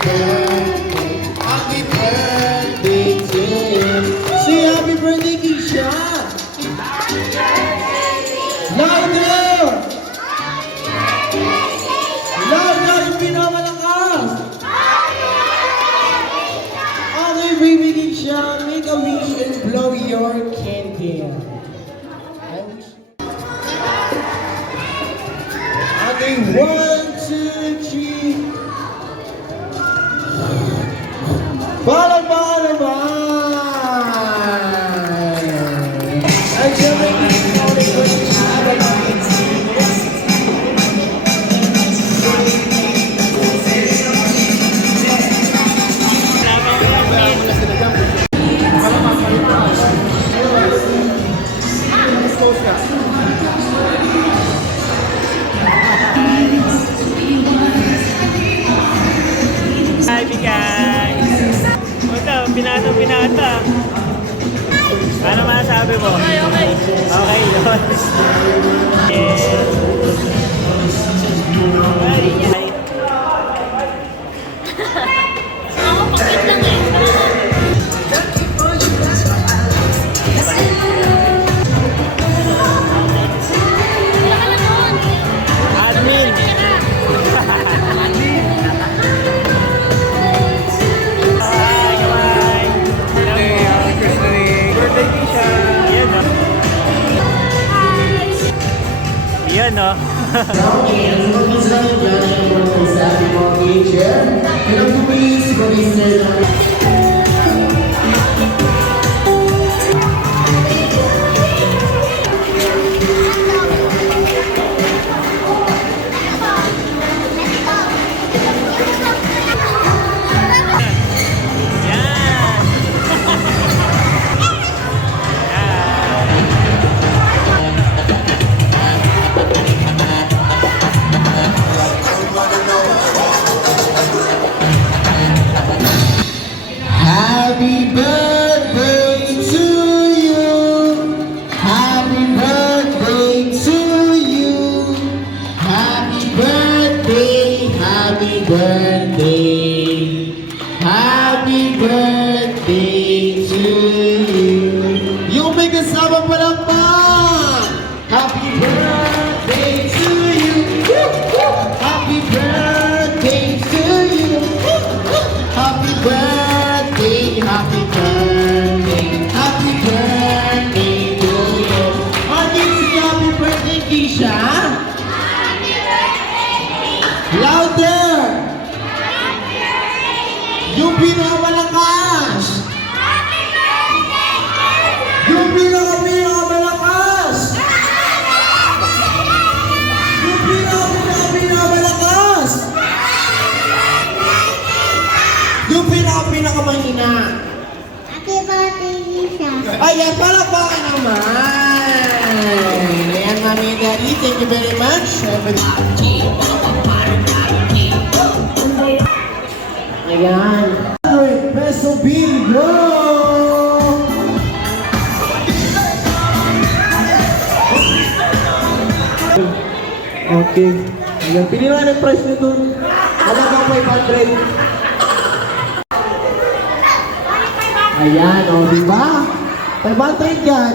birthday. Happy birthday to you. Say happy birthday, Keisha. Louder! Louder yung pinamalakas. Okay, baby Keisha, make a wish and blow your candle. Okay, 1, 2, 3. Bala, bala, bala! Ay, siyempre, Pinata. Ano masasabi mo? Okay. Okay, yun. Ako pakit lang eh. Admin. Yan no. Okay, ang mag-isa ng Josh ang mga sa ating mga teacher. Ilang tumilis ko Happy birthday to you. Happy birthday to you. Happy birthday, happy birthday. Happy birthday to you. Yung may kasama pala pa. Happy birthday to you. Happy birthday to you. Happy birthday. Happy birthday, happy birthday to you. Again, say happy birthday, Keisha. Happy birthday, louder. Happy birthday. Yung pinakamalakas. Happy birthday, yung pinakamalakas. Yung pinakamalakas. Yung pinakamahina. Happy birthday, Lisa. Ayan, palakpakan naman. Ayan, Mami and Daddy, thank you very much. Ayan. Peso bill, go! Okay. Ayan, pili naman ang price nito. Halagang 500. Ayan, o, diba? 500 yan.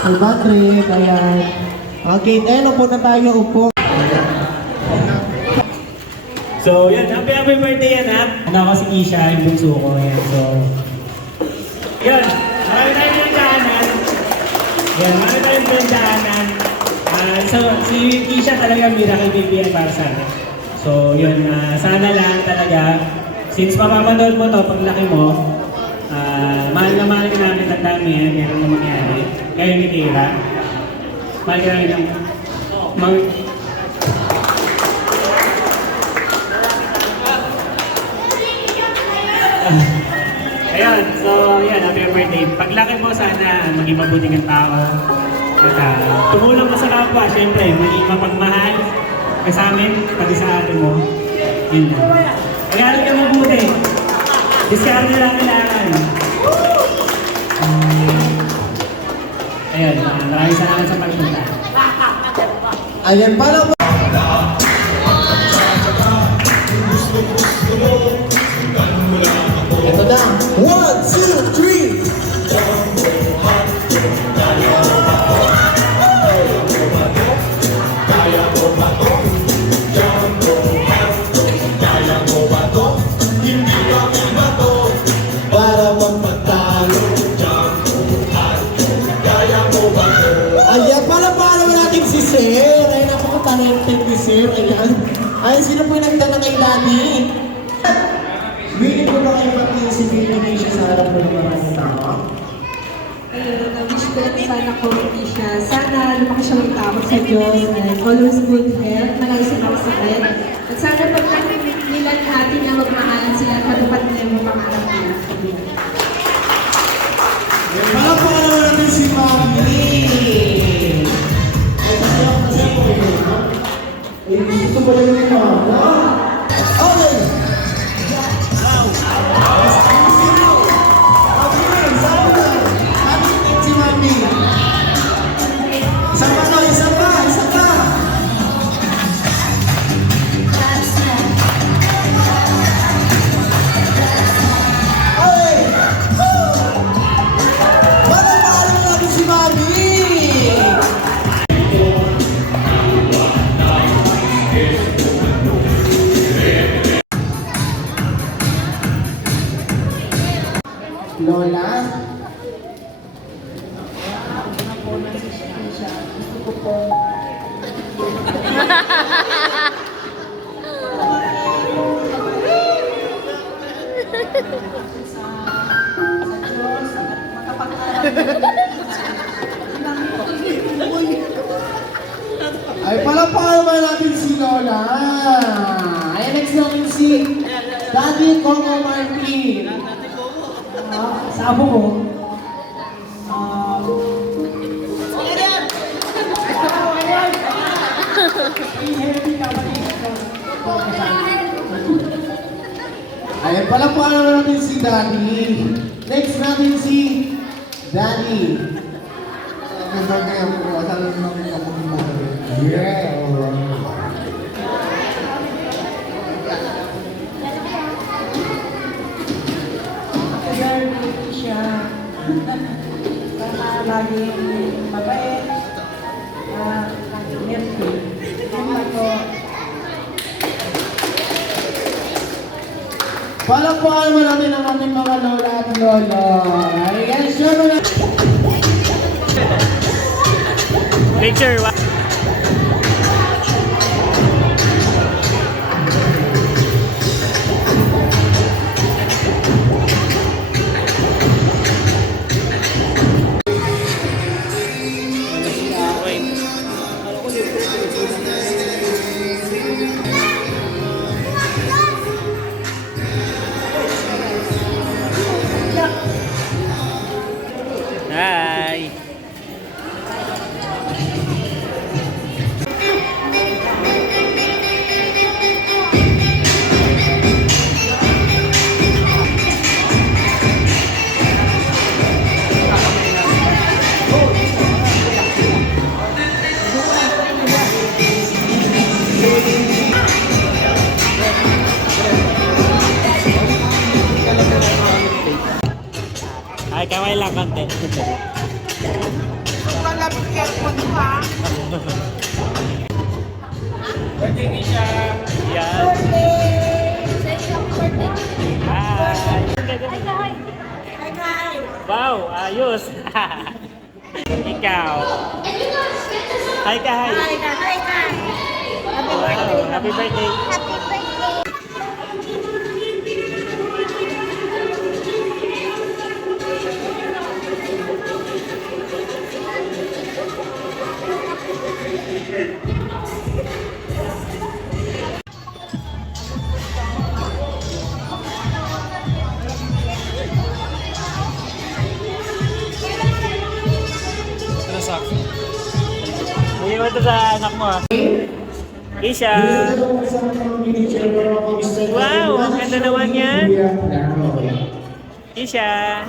500, ayan. Okay, ayan, upo na tayo, upo. So, yan. Happy birthday yan, ha? Ako si Keisha, yung bunso ko. Yan. So, yan. Marami tayong pinagdaanan. Yan, marami tayong pinagdaanan. So, si Keisha talaga miracle baby yan para sa akin. So, yun. Sana lang talaga, since mapapanood mo to, paglaki mo, mahal na mahal ka namin at dami yan, meron na mangyari. Kayo ni Kira. Mahal ka namin ng... Ayun, so yan, happy birthday. Paglaki mo sana, maging mabuting ang tao. At tumulong mo sa kapwa, syempre, maging mapagmahal ka sa amin, pati sa ate mo. Yun na. Mag-aaral ka mabuti. Diskarte lang kailangan. Ayun, maraming salamat sa pagpunta. Ayan, para Ay, sino po yung nagdala kay Daddy? Willing po ba kayo pati si Baby siya sa harap po ng maraming tao? Nag-wish ko lang sana ko hindi siya. Sana lumaki siya ng takot sa Diyos and always good health, malayo sa mga sakit. At sana pag nila natin na magmahalan sila at matupad nila yung mga pangarap nila. Palakpakan naman natin si Mami! Ay, masaya po kayo, ha? Eh, gusto ko lang yung mga, ha? Okay! Si Mami! Isa pa to, isa pa! Isa pa! Okay! Palakpakan naman natin si Mami! Lola? Ay, palakpakan naman natin si Lola. Ay, next natin si Daddy Coco Martin. Sa abo ko. Ayan, palakpakan naman natin si Daddy. Next natin si Daddy. Yeah, alright. Kaya siya. Sana laging mabait. Laging healthy. Ako, Palakpakan naman natin ang ating mga lola at lolo. Ayan, sure mo na. Picture, wa? Hi! Ay, kamay lang konti. Yan. Hi. Wow, ayos. Ikaw. Hi ka, hi. Wow, happy birthday. Bigyan mo ito sa anak mo, ha? Isha! Wow, ang ganda naman yan. Isha!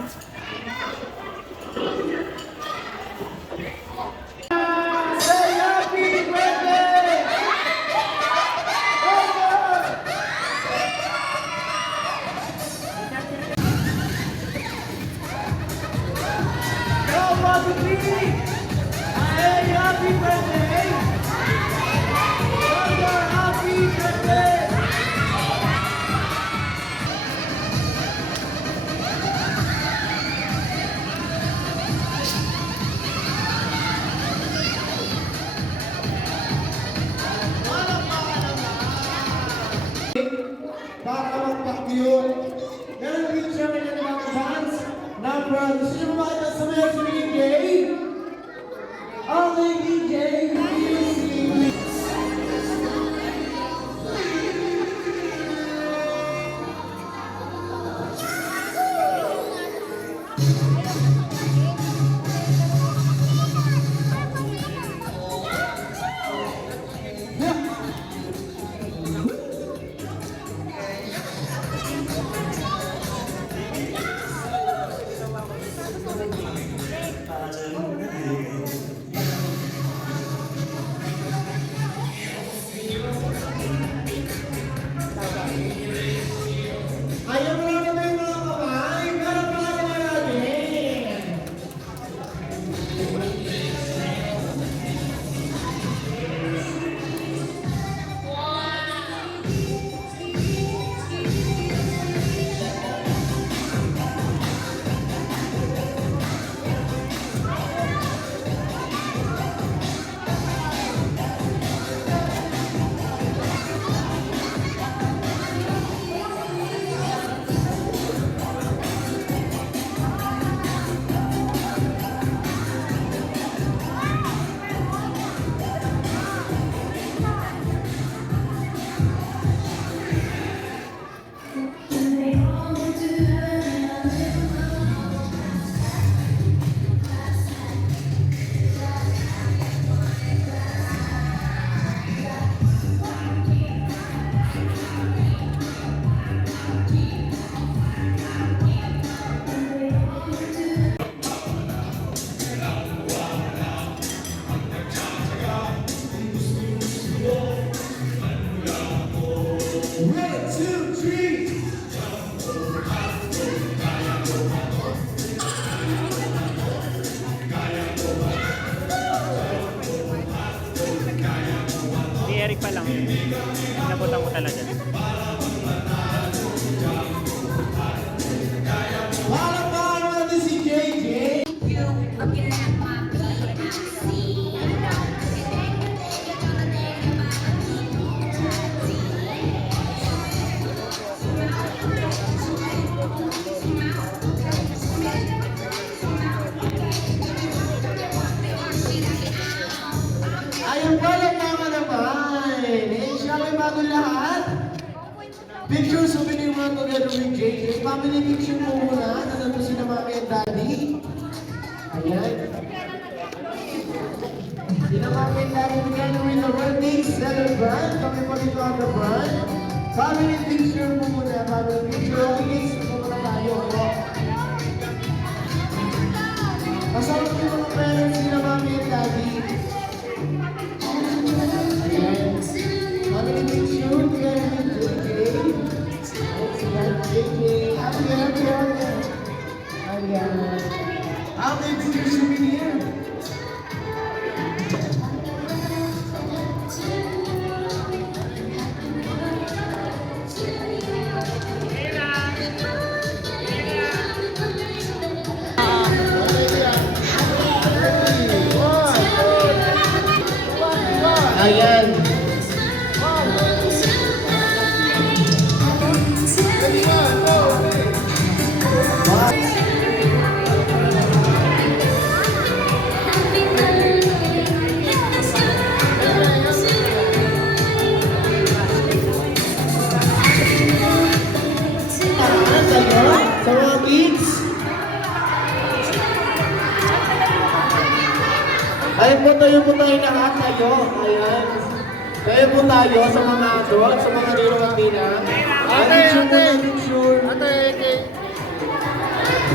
One, two, three. Si Eric pa lang. Nabutan ko talaga. Palakpakan natin si JJ. Ayun pala mga naman. Eh, siya may bago lahat. Picture souvenir mo together with JJ. Family picture mo muna. Nandito sila mami and daddy. Ayan. Sila mami and daddy together with the birthday celebrant. Kami po dito ang the brand. Family picture mo muna. Family picture. Okay, guys. Ito muna tayo. Kasama ko yung mga parents nila mami and daddy. Ayan. Family picture together with JJ. Happy picture souvenir. Ayan. Sa mga kids. Ayun po tayo lahat tayo. Ayan. Tayo po tayo sa mga adult, sa mga nilo kanina. Picture.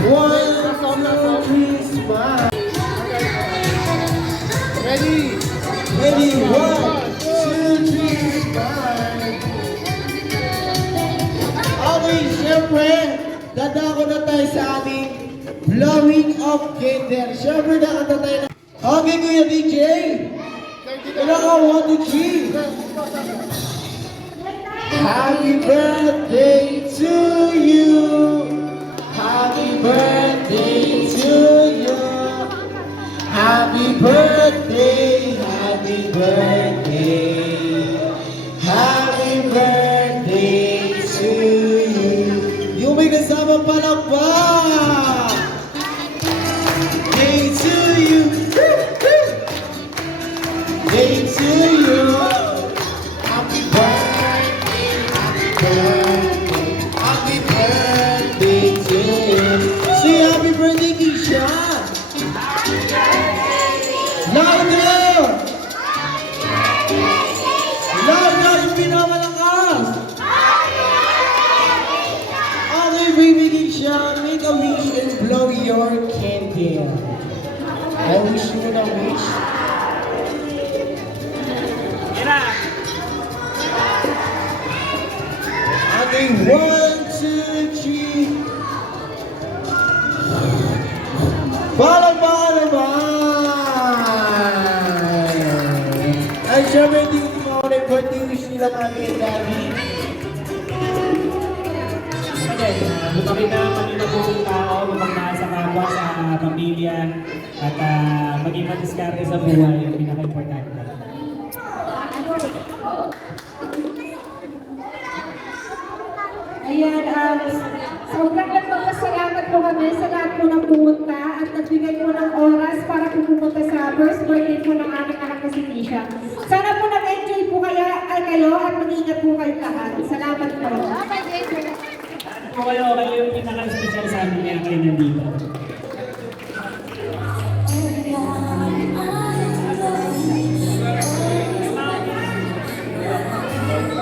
One, two, three, smile. Ready? One, two, three, smile. Okay, syempre, dadako na tayo sa aming blowing of candle. Syempre, nakanta tayo na. Okay, Kuya DJ. Kailangan 1, 2, 3. Happy birthday to you. Happy birthday to you. Happy birthday, happy birthday. Happy birthday to you. Yung may kasama palakpak. Day to you. Day to you. Happy birthday, happy birthday. Happy birthday to you. Say happy birthday, Keisha. Louder! Louder yung pinamalakas! Okay, baby Keisha, make a wish and blow your candle. I wish you na wish. Okay, 1, 2, 3. Palakpakan naman! Ay, syempre, hindi ko mawala yung birthday wish nila mami and daddy. Bumaki na kami na buong tao, bumagmahal sa kapwa, sa pamilya, at maging madiskarte sa buhay, yung pinaka-importante. Ayan, sobrang nagpapasalamat po kami sa lahat po ng pumunta at nagbigay po ng oras para po pumunta sa first birthday po ng aming anak na si Tisha. Sana po nag-enjoy po kayo at mag-ingat po kayo lahat. Salamat po. Kung kayo yung pinaka-special sa amin kaya kayo nandito.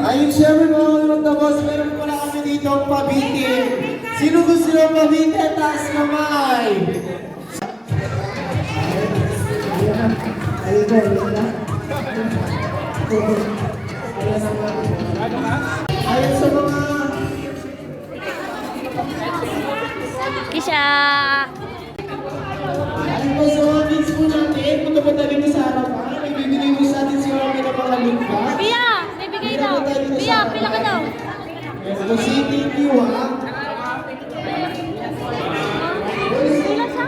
Ayun, syempre mga kalibang tapos, meron po na kami dito ang pabitin. Sino gusto nyo pabitin? Taas kamay! Ayun, pila ka daw. So, say thank you, ha? Pila sa.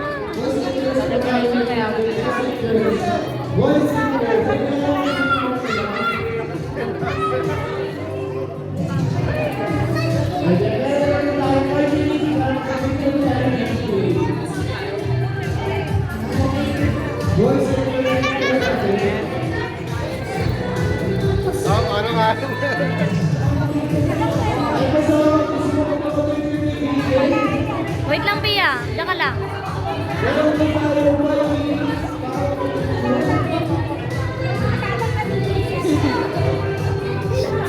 Ano nga? Wait lang, Pia. Diyan ka lang.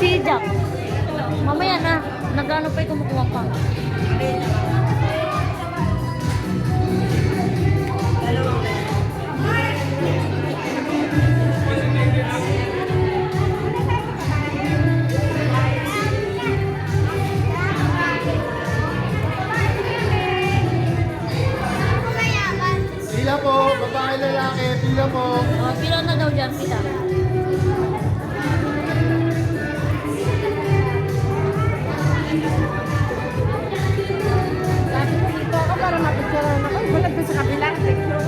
Si Jack. Mamaya na. Nagano pa yung kumukuha pa. Pila po, babae lalaki, pila po. Oh, pila na daw dyan, pila. Sabi ko dito ako para mapicturean ako. Bulag doon sa kabilang picture.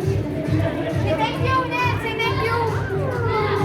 Thank you, Nancy. Thank you.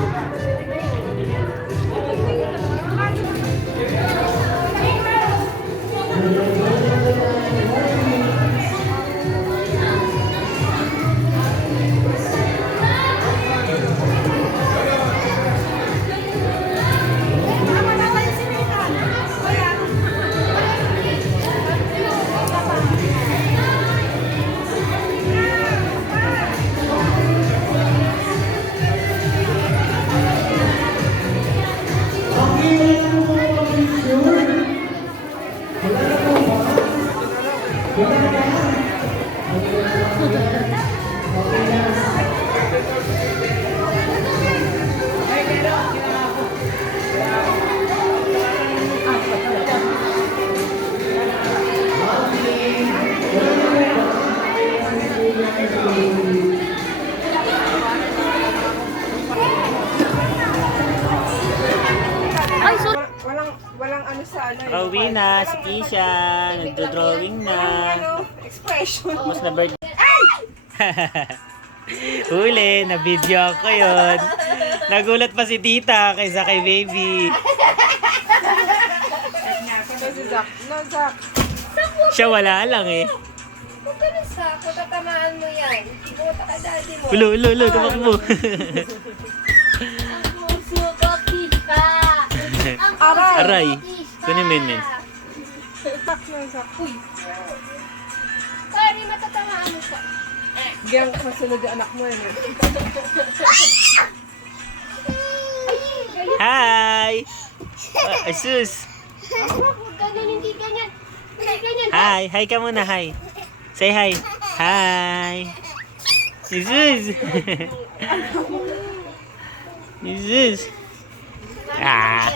Ay, so Walang ano sa ano. Pauwi na si Kisha. Nagdo-drawing na. Expression. Tapos na birthday. Huli, na-video ako yun. Nagulat pa si tita kaysa kay baby. So si Zach. No, Zach. Siya wala lang eh. Huwag ka na, Zach. Kung tatamaan mo yan. Buta ka daddy mo. Ulo, tumakbo. Suko kita. Aray. Kunin mo yun. Zach na, Zach. Uy. Pari matatamaan mo ka. Giyang masunod yung anak mo yun. Hi! Ay, sus! Huwag ganyan, hindi ganyan. Hindi ganyan. Hi! Hi ka muna, hi! Say hi! Hi! Jesus! Jesus! Ah!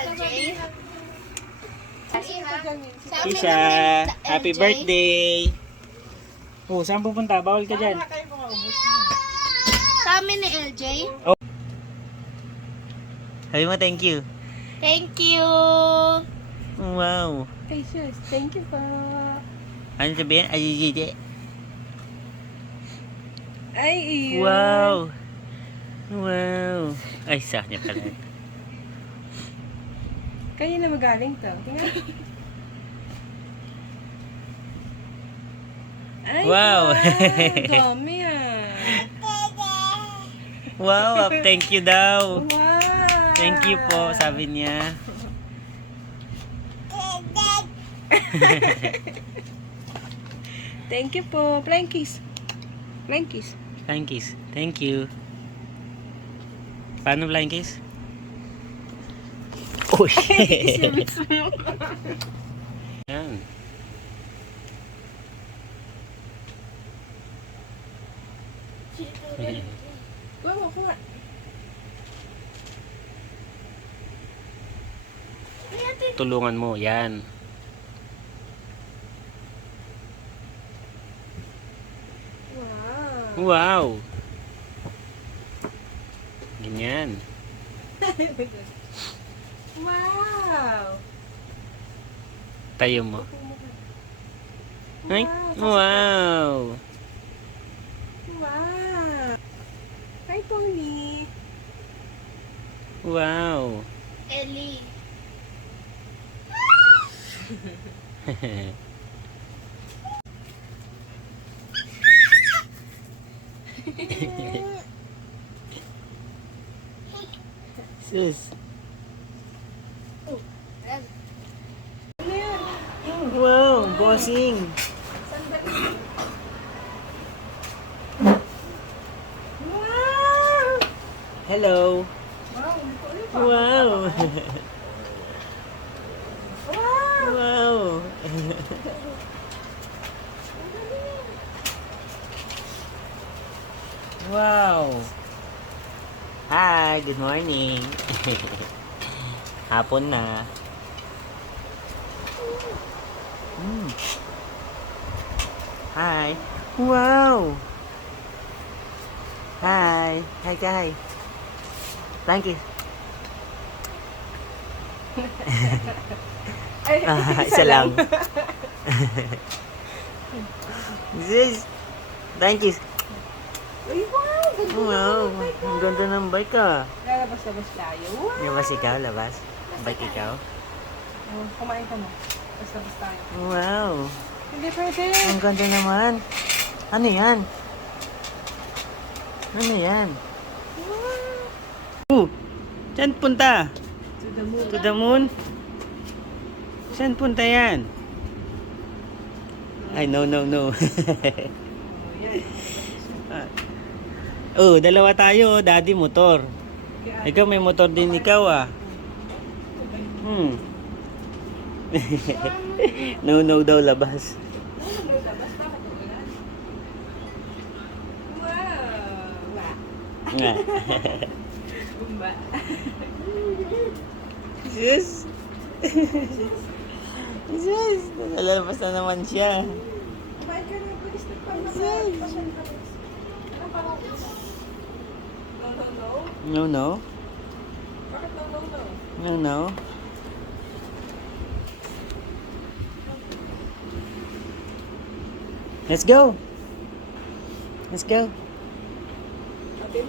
Kisha! Happy birthday! Oh, saan pupunta? Bawal ka dyan. Sa amin ni LJ. Sabi mo thank you. Thank you. Wow! Patience. Thank you po. Ano sabihin? Ay, Ay, iyo. wow! Wow! Ay, sa kanya pala. Kaya na magaling to. Tingnan. Ay, Wow. Dami ah. Wow! Thank you daw! Wow. Thank you po, sabi niya. Thank you po. Flying kiss. Flying kiss. Thank you. Thank you. Paano flying kiss? Uy! Yan. Tulungan mo, yan. Wow! Ganyan. Wow! Tayo mo. Ay, wow! Wow! Hi, Tony! Wow! Ellie. Sus. Wow, bossing. Hello. Wow. Wow. Wow. Hi, good morning. Hapon na. Hi. Wow. Hi. Hi, guy. Thank you. Isa lang. This. Thank you. Uy, wow! Ganda Wow. Ang ganda ng bike ah. Lalabas-labas tayo. Wow! Labas ikaw, labas. Bike ikaw. Kumain ka na. Labas-labas tayo. Wow. Hindi pwede. Ang ganda naman. Ano yan? Ano yan? Saan punta? To the moon. To the moon? Saan punta yan? Ay, no. Oh, dalawa tayo. Daddy motor. Ikaw may motor din ikaw ah. No daw labas. Wow! Nga. Bumba. Sus. Sus. Nalalabas na naman siya. Kumain ka na. Bilis na pa. No. Bakit no? No. Let's go.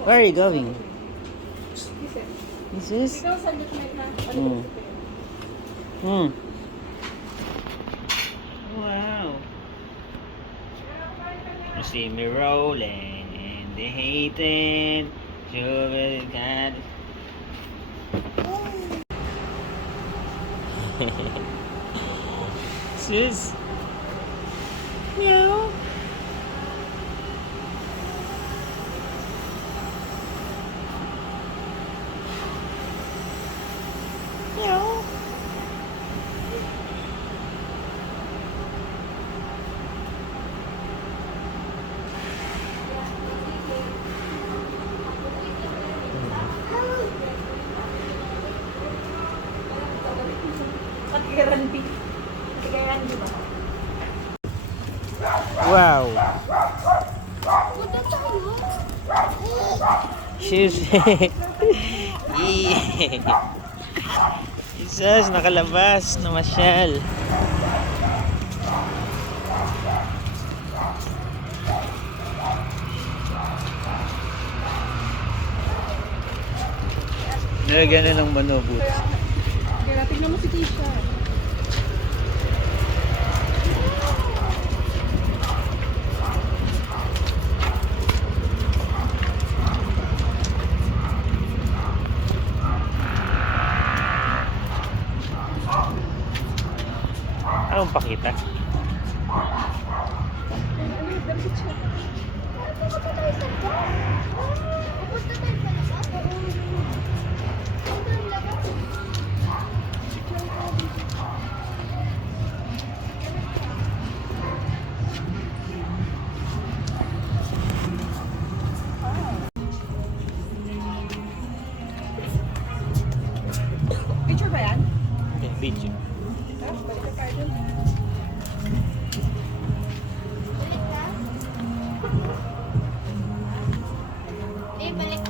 Where are you going? This is. Ikaw sa gitna na. Wow. You see me rolling and they hating. Sure, God. Sis. Meow. Meow. Wow. She's Jesus, nakalabas, namasyal. Nalagyan na ng manobot. Kaya tignan mo si Tisha. Anong pakita? ibalik